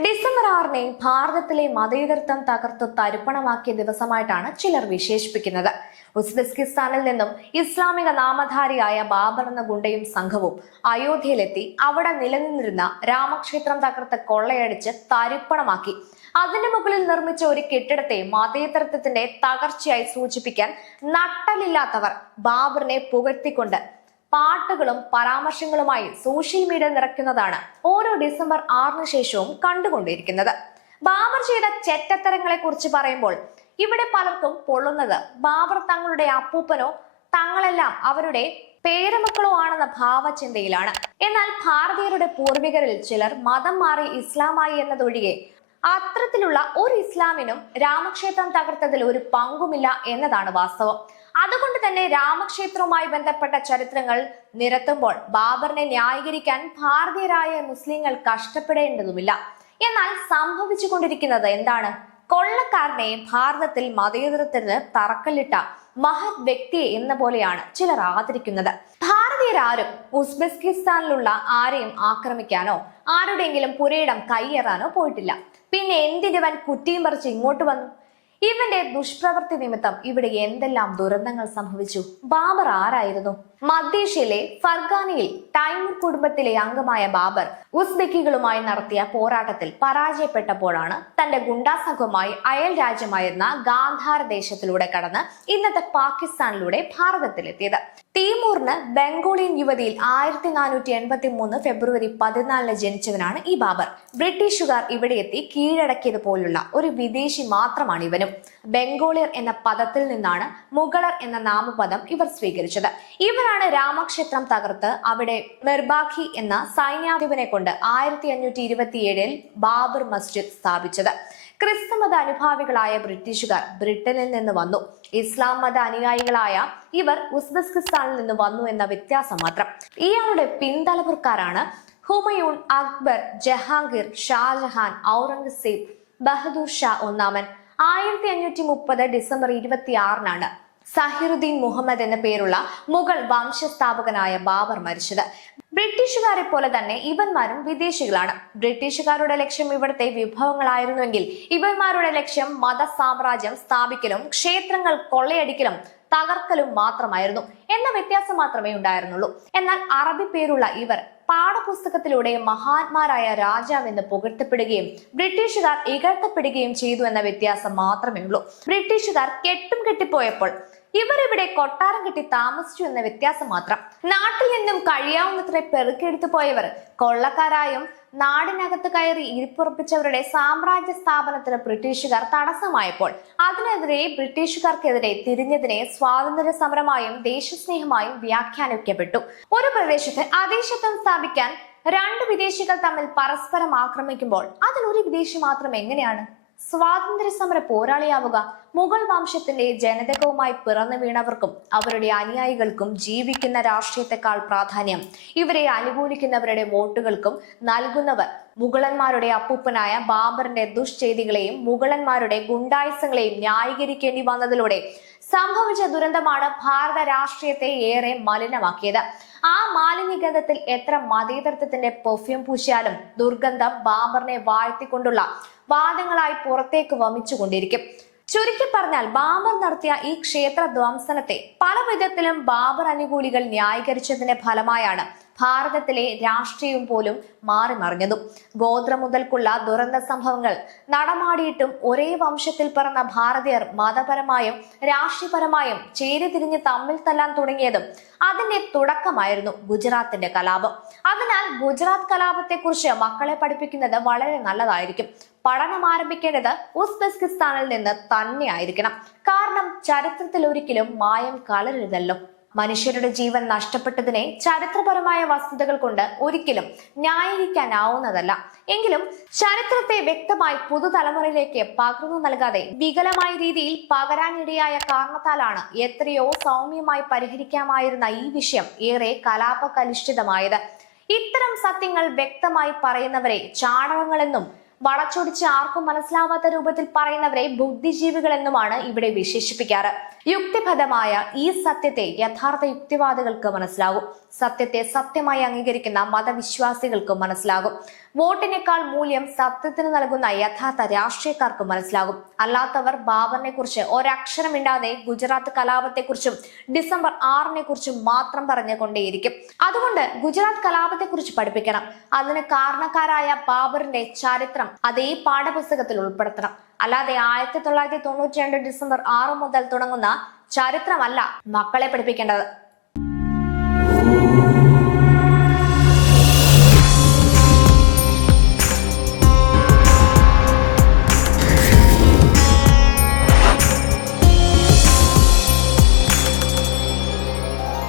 December 6 ഭാരതത്തിലെ മതേതരത്വം തകർത്തു തരിപ്പണമാക്കിയ ദിവസമായിട്ടാണ് ചിലർ വിശേഷിപ്പിക്കുന്നത്. ഉസ്ബെക്കിസ്ഥാനിൽ നിന്നും ഇസ്ലാമിക നാമധാരിയായ ബാബർ എന്ന ഗുണ്ടയും സംഘവും അയോധ്യയിലെത്തി അവിടെ നിലനിന്നിരുന്ന രാമക്ഷേത്രം തകർത്ത് കൊള്ളയടിച്ച് തരിപ്പണമാക്കി. അതിനു മുകളിൽ നിർമ്മിച്ച ഒരു കെട്ടിടത്തെ മതേതരത്വത്തിന്റെ തകർച്ചയായി സൂചിപ്പിക്കാൻ നട്ടലില്ലാത്തവർ ബാബറിനെ പുകഴ്ത്തിക്കൊണ്ട് പാട്ടുകളും പരാമർശങ്ങളുമായി സോഷ്യൽ മീഡിയ നിറയ്ക്കുന്നതാണ് ഓരോ ഡിസംബർ 6 ശേഷവും കണ്ടുകൊണ്ടിരിക്കുന്നത്. ബാബർ ചെയ്ത ചെറ്റത്തരങ്ങളെ കുറിച്ച് പറയുമ്പോൾ ഇവിടെ പലർക്കും പൊള്ളുന്നത് ബാബർ തങ്ങളുടെ അപ്പൂപ്പനോ തങ്ങളെല്ലാം അവരുടെ പേരമക്കളോ ആണെന്ന ഭാവചിന്തയിലാണ്. എന്നാൽ ഭാരതീയരുടെ പൂർവികരിൽ ചിലർ മതം മാറി ഇസ്ലാമായി എന്നതൊഴികെ അത്തരത്തിലുള്ള ഒരു ഇസ്ലാമിനും രാമക്ഷേത്രം തകർത്തതിൽ ഒരു പങ്കുമില്ല എന്നതാണ് വാസ്തവം. അതുകൊണ്ട് തന്നെ രാമക്ഷേത്രവുമായി ബന്ധപ്പെട്ട ചരിത്രങ്ങൾ നിരത്തുമ്പോൾ ബാബറിനെ ന്യായീകരിക്കാൻ ഭാരതീയരായ മുസ്ലിങ്ങൾ കഷ്ടപ്പെടേണ്ടതുമില്ല. എന്നാൽ സംഭവിച്ചുകൊണ്ടിരിക്കുന്നത് എന്താണ്? കൊള്ളക്കാരനെ ഭാരതത്തിൽ മതേതരത്തിന് തറക്കല്ലിട്ട മഹത് വ്യക്തിയെ എന്ന പോലെയാണ് ചിലർ ആദരിക്കുന്നത്. ഭാരതീയരാരും ഉസ്ബെക്കിസ്ഥാനിലുള്ള ആരെയും ആക്രമിക്കാനോ ആരുടെയെങ്കിലും പുരയിടം കൈയേറാനോ പോയിട്ടില്ല. പിന്നെ എന്തിനിവൻ കുറ്റിയും പറിച്ച് ഇങ്ങോട്ട് വന്നു? ഇവന്റെ ദുഷ്പ്രവൃത്തി നിമിത്തം ഇവിടെ എന്തെല്ലാം ദുരന്തങ്ങൾ സംഭവിച്ചു? ബാബർ ആരായിരുന്നു? മധ്യേഷ്യയിലെ ഫർഗാനയിൽ തൈമൂർ കുടുംബത്തിലെ അംഗമായ ബാബർ ഉസ്ബെക്കികളുമായി നടത്തിയ പോരാട്ടത്തിൽ പരാജയപ്പെട്ടപ്പോഴാണ് തന്റെ ഗുണ്ടാസംഘവുമായി അയൽ രാജ്യമായിരുന്ന ഗാന്ധാര ദേശത്തിലൂടെ കടന്ന് ഇന്നത്തെ പാകിസ്ഥാനിലൂടെ ഭാരതത്തിലെത്തിയത്. തീമൂറിന് ബംഗോളിയൻ യുവതിയിൽ 1483 ഫെബ്രുവരി 14 ജനിച്ചവനാണ് ഈ ബാബർ. ബ്രിട്ടീഷുകാർ ഇവിടെ എത്തി കീഴടക്കിയതുപോലുള്ള ഒരു വിദേശി മാത്രമാണ് ഇവനും. ബംഗോളിയർ എന്ന പദത്തിൽ നിന്നാണ് മുഗളർ എന്ന നാമപദം ഇവർ സ്വീകരിച്ചത്. ഇവരാണ് രാമക്ഷേത്രം തകർത്ത് അവിടെ മിർബാഖി എന്ന സൈന്യാധിപനെ കൊണ്ട് 1527 ബാബർ മസ്ജിദ് സ്ഥാപിച്ചത്. ക്രിസ്തുമത അനുഭാവികളായ ബ്രിട്ടീഷുകാർ ബ്രിട്ടനിൽ നിന്ന് വന്നു. ഇസ്ലാം മത അനുയായികളായ ഇവർ ഉസ്ബെക്കിസ്ഥാനിൽ നിന്ന് വന്നു എന്ന വ്യത്യാസം മാത്രം. ഇയാളുടെ പിന്തലമുറക്കാരാണ് ഹുമയൂൺ, അക്ബർ, ജഹാംഗീർ, ഷാജഹാൻ, ഔറംഗസേബ്, ബഹദൂർ ഷാ ഒന്നാമൻ. 1530 ഡിസംബർ 26 സഹിറുദ്ദീൻ മുഹമ്മദ് എന്ന പേരുള്ള മുഗൾ വംശസ്ഥാപകനായ ബാബർ മരിച്ചത്. ബ്രിട്ടീഷുകാരെ പോലെ തന്നെ ഇവന്മാരും വിദേശികളാണ്. ബ്രിട്ടീഷുകാരുടെ ലക്ഷ്യം ഇവിടുത്തെ വിഭവങ്ങളായിരുന്നുവെങ്കിൽ ഇവന്മാരുടെ ലക്ഷ്യം മത സാമ്രാജ്യം സ്ഥാപിക്കലും ക്ഷേത്രങ്ങൾ കൊള്ളയടിക്കലും തകർക്കലും മാത്രമായിരുന്നു എന്ന വ്യത്യാസം മാത്രമേ ഉണ്ടായിരുന്നുള്ളൂ. എന്നാൽ അറബി പേരുള്ള ഇവർ പാഠപുസ്തകത്തിലൂടെ മഹാന്മാരായ രാജാവെന്ന് പുകഴ്ത്തപ്പെടുകയും ബ്രിട്ടീഷുകാർ ഇകഴ്ത്തപ്പെടുകയും ചെയ്തു എന്ന വ്യത്യാസം മാത്രമേ ഉള്ളൂ. ബ്രിട്ടീഷുകാർ കെട്ടിപ്പോയപ്പോൾ ഇവരിവിടെ കൊട്ടാരം കെട്ടി താമസിച്ചു എന്ന വ്യത്യാസം മാത്രം. നാട്ടിൽ നിന്നും കഴിയാവുന്നത്ര പെറുക്കിയെടുത്തു പോയവർ കൊള്ളക്കാരായും നാടിനകത്ത് കയറി ഇരിപ്പുറപ്പിച്ചവരുടെ സാമ്രാജ്യ സ്ഥാപനത്തിന് ബ്രിട്ടീഷുകാർ തടസ്സമായപ്പോൾ അതിനെതിരെ ബ്രിട്ടീഷുകാർക്കെതിരെ തിരിഞ്ഞതിനെ സ്വാതന്ത്ര്യ സമരമായും ദേശസ്നേഹമായും വ്യാഖ്യാനിക്കപ്പെട്ടു. ഒരു പ്രദേശത്ത് അധീശത്വം സ്ഥാപിക്കാൻ രണ്ട് വിദേശികൾ തമ്മിൽ പരസ്പരം ആക്രമിക്കുമ്പോൾ അതിലൊരു വിദേശി മാത്രം എങ്ങനെയാണ് സ്വാതന്ത്ര്യ സമര പോരാളിയാവുക? മുഗൾ വംശത്തിന്റെ ജനതകവുമായി പിറന്നു വീണവർക്കും അവരുടെ അനുയായികൾക്കും ജീവിക്കുന്ന രാഷ്ട്രീയത്തെക്കാൾ പ്രാധാന്യം ഇവരെ അനുകൂലിക്കുന്നവരുടെ വോട്ടുകൾക്കും നൽകുന്നവർ മുഗളന്മാരുടെ അപ്പൂപ്പനായ ബാബറിന്റെ ദുഷ്ചെയ്തികളെയും മുഗളന്മാരുടെ ഗുണ്ടായുസങ്ങളെയും ന്യായീകരിക്കേണ്ടി വന്നതിലൂടെ സംഭവിച്ച ദുരന്തമാണ് ഭാരത രാഷ്ട്രീയത്തെ ഏറെ മലിനമാക്കിയത്. ആ മാലിന്യഗന്ധത്തിൽ എത്ര മതേതരത്വത്തിന്റെ പെർഫ്യൂം പൂശിയാലും ദുർഗന്ധം ബാബറിനെ വാഴ്ത്തിക്കൊണ്ടുള്ള വാദങ്ങളായി പുറത്തേക്ക് വമിച്ചുകൊണ്ടിരിക്കും. ചുരുക്കി പറഞ്ഞാൽ ബാബർ നടത്തിയ ഈ ക്ഷേത്ര ധ്വംസനത്തെ പല വിധത്തിലും ബാബർ അനുകൂലികൾ ന്യായീകരിച്ചതിന്റെ ഫലമായാണ് ഭാരതത്തിലെ രാഷ്ട്രീയം പോലും മാറി മറിഞ്ഞതും. ഗോത്ര മുതൽക്കുള്ള ദുരന്ത സംഭവങ്ങൾ നടമാടിയിട്ടും ഒരേ വംശത്തിൽ പിറന്ന ഭാരതീയർ മതപരമായും രാഷ്ട്രീയപരമായും ചേരിതിരിഞ്ഞ് തമ്മിൽ തല്ലാൻ തുടങ്ങിയതും അതിന്റെ തുടക്കമായിരുന്നു ഗുജറാത്തിന്റെ കലാപം. അതിനാൽ ഗുജറാത്ത് കലാപത്തെ കുറിച്ച് മക്കളെ പഠിപ്പിക്കുന്നത് വളരെ നല്ലതായിരിക്കും. പഠനം ആരംഭിക്കേണ്ടത് ഉസ്ബെക്കിസ്ഥാനിൽ നിന്ന് തന്നെ ആയിരിക്കണം. കാരണം ചരിത്രത്തിൽ ഒരിക്കലും മായം കലരരുതല്ലോ. മനുഷ്യരുടെ ജീവൻ നഷ്ടപ്പെട്ടതിനെ ചരിത്രപരമായ വസ്തുതകൾ കൊണ്ട് ഒരിക്കലും ന്യായീകരിക്കാനാവുന്നതല്ല. എങ്കിലും ചരിത്രത്തെ വ്യക്തമായി പുതുതലമുറയിലേക്ക് പകർന്നു നൽകാതെ വികലമായ രീതിയിൽ പകരാനിടയായ കാരണത്താലാണ് എത്രയോ സൗമ്യമായി പരിഹരിക്കാമായിരുന്ന ഈ വിഷയം ഏറെ കലാപകലുഷിതമായത്. ഇത്തരം സത്യങ്ങൾ വ്യക്തമായി പറയുന്നവരെ ചാണകങ്ങളെന്നും വളച്ചൊടിച്ച് ആർക്കും മനസ്സിലാവാത്ത രൂപത്തിൽ പറയുന്നവരെ ബുദ്ധിജീവികൾ എന്നുമാണ് ഇവിടെ വിശേഷിപ്പിക്കാറ്. യുക്തിബദ്ധമായ ഈ സത്യത്തെ യഥാർത്ഥ യുക്തിവാദികൾക്ക് മനസ്സിലാകും. സത്യത്തെ സത്യമായി അംഗീകരിക്കുന്ന മതവിശ്വാസികൾക്കും മനസ്സിലാകും. വോട്ടിനേക്കാൾ മൂല്യം സത്യത്തിന് നൽകുന്ന യഥാർത്ഥ രാഷ്ട്രീയക്കാർക്ക് മനസ്സിലാകും. അല്ലാത്തവർ ബാബറിനെ കുറിച്ച് ഒരക്ഷരമിണ്ടാതെ ഗുജറാത്ത് കലാപത്തെക്കുറിച്ചും ഡിസംബർ 6-നെ കുറിച്ചും മാത്രം പറഞ്ഞുകൊണ്ടേയിരിക്കും. അതുകൊണ്ട് ഗുജറാത്ത് കലാപത്തെ കുറിച്ച് പഠിപ്പിക്കണം. അതിന് കാരണക്കാരായ ബാബറിന്റെ ചരിത്രം അതേ പാഠപുസ്തകത്തിൽ ഉൾപ്പെടുത്തണം. അല്ലാതെ 1992 ഡിസംബർ 6 മുതൽ തുടങ്ങുന്ന ചരിത്രമല്ല മക്കളെ പഠിപ്പിക്കേണ്ടത്.